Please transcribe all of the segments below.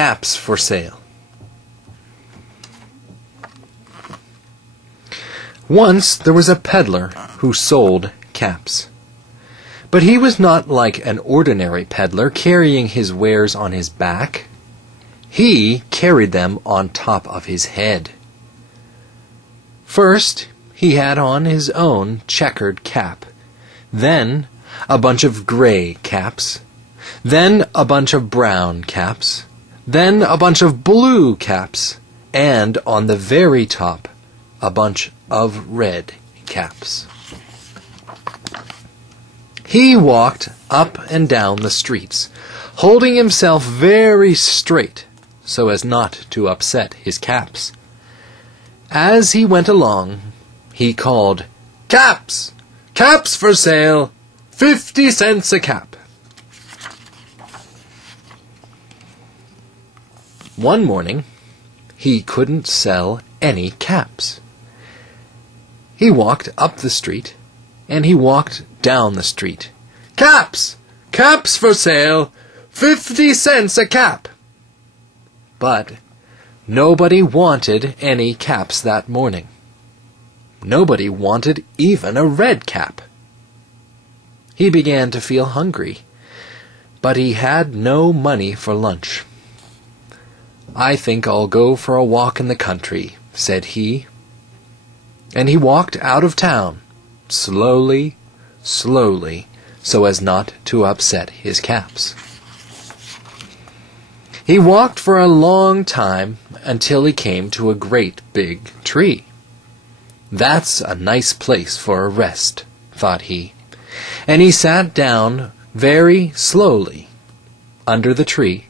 Caps for sale. Once there was a peddler who sold caps. But he was not like an ordinary peddler carrying his wares on his back. He carried them on top of his head. First, he had on his own checkered cap, then a bunch of gray caps, then a bunch of brown caps, then a bunch of blue caps, and on the very top, a bunch of red caps. He walked up and down the streets, holding himself very straight so as not to upset his caps. As he went along, he called, "Caps! Caps for sale! 50 cents a cap!" One morning, he couldn't sell any caps. He walked up the street, and he walked down the street. "Caps! Caps for sale! 50 cents a cap!" But nobody wanted any caps that morning. Nobody wanted even a red cap. He began to feel hungry, but he had no money for lunch. "I think I'll go for a walk in the country," said he. And he walked out of town, slowly, slowly, so as not to upset his caps. He walked for a long time until he came to a great big tree. "That's a nice place for a rest," thought he, and he sat down very slowly under the tree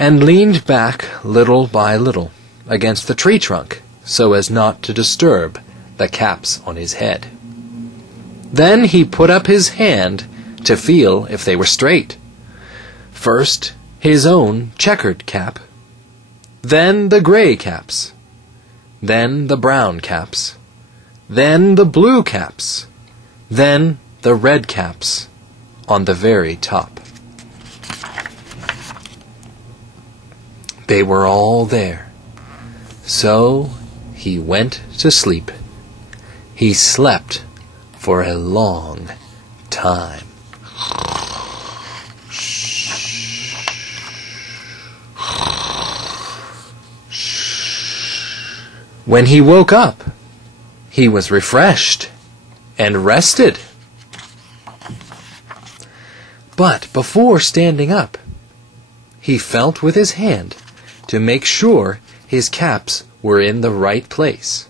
and leaned back little by little against the tree trunk so as not to disturb the caps on his head. Then he put up his hand to feel if they were straight. First, his own checkered cap, then the gray caps, then the brown caps, then the blue caps, then the red caps on the very top. They were all there. So he went to sleep. He slept for a long time. When he woke up, he was refreshed and rested. But before standing up, he felt with his hand to make sure his caps were in the right place.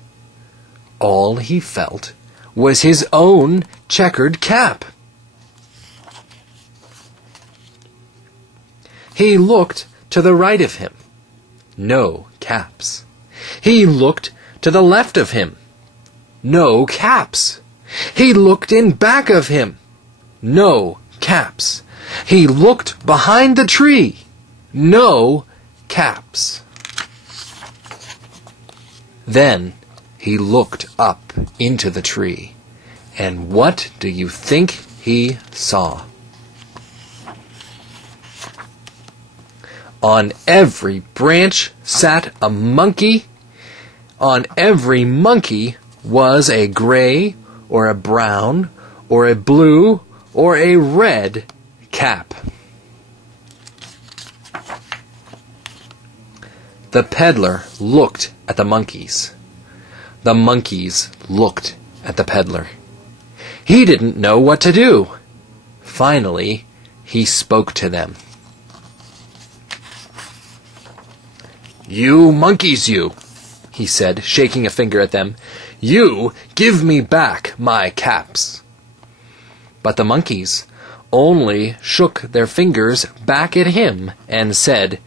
All he felt was his own checkered cap. He looked to the right of him. No caps. He looked to the left of him. No caps. He looked in back of him. No caps. He looked behind the tree. No caps. Then he looked up into the tree, and what do you think he saw? On every branch sat a monkey. On every monkey was a gray, or a brown, or a blue, or a red cap. The peddler looked at the monkeys. The monkeys looked at the peddler. He didn't know what to do. Finally, he spoke to them. "You monkeys, you," he said, shaking a finger at them. "You give me back my caps." But the monkeys only shook their fingers back at him and said,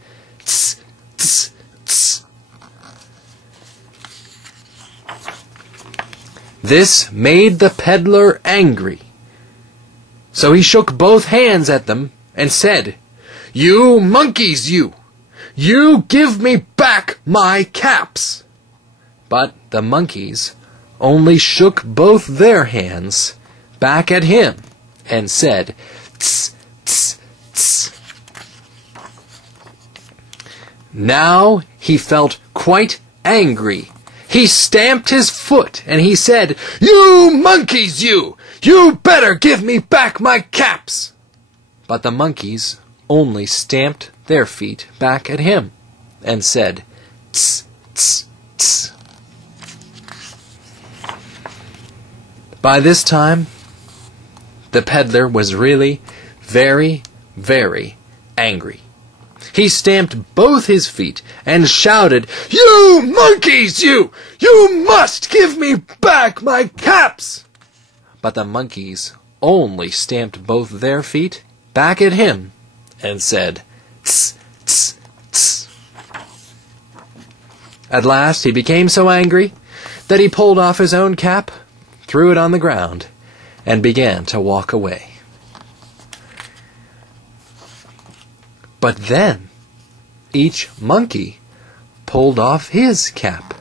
"Tss, tss, tss." This made the peddler angry. So he shook both hands at them and said, "You monkeys, you! You give me back my caps!" But the monkeys only shook both their hands back at him and said, "Tss, tss, tss." Now he felt quite angry. He stamped his foot and he said, "You monkeys, you! You better give me back my caps!" But the monkeys only stamped their feet back at him and said, "Tss, tss, tss." By this time, the peddler was really very, very angry. He stamped both his feet and shouted, "You monkeys, you! You must give me back my caps!" But the monkeys only stamped both their feet back at him and said, "Tss, tss, tss." At last he became so angry that he pulled off his own cap, threw it on the ground, and began to walk away. But then each monkey pulled off his cap.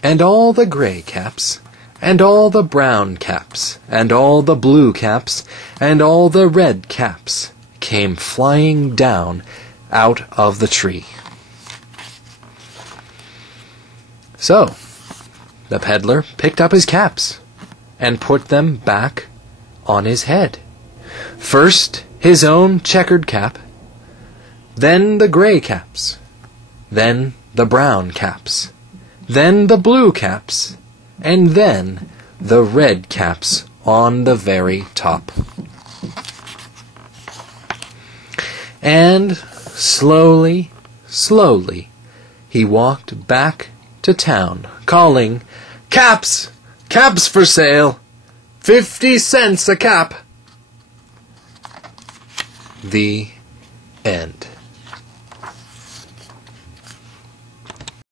And all the gray caps, and all the brown caps, and all the blue caps, and all the red caps came flying down out of the tree. So, the peddler picked up his caps and put them back on his head. First his own checkered cap, then the gray caps, then the brown caps, then the blue caps, and then the red caps on the very top. And slowly, slowly, he walked back to town, calling, "Caps! Caps for sale! 50 cents a cap!" The end.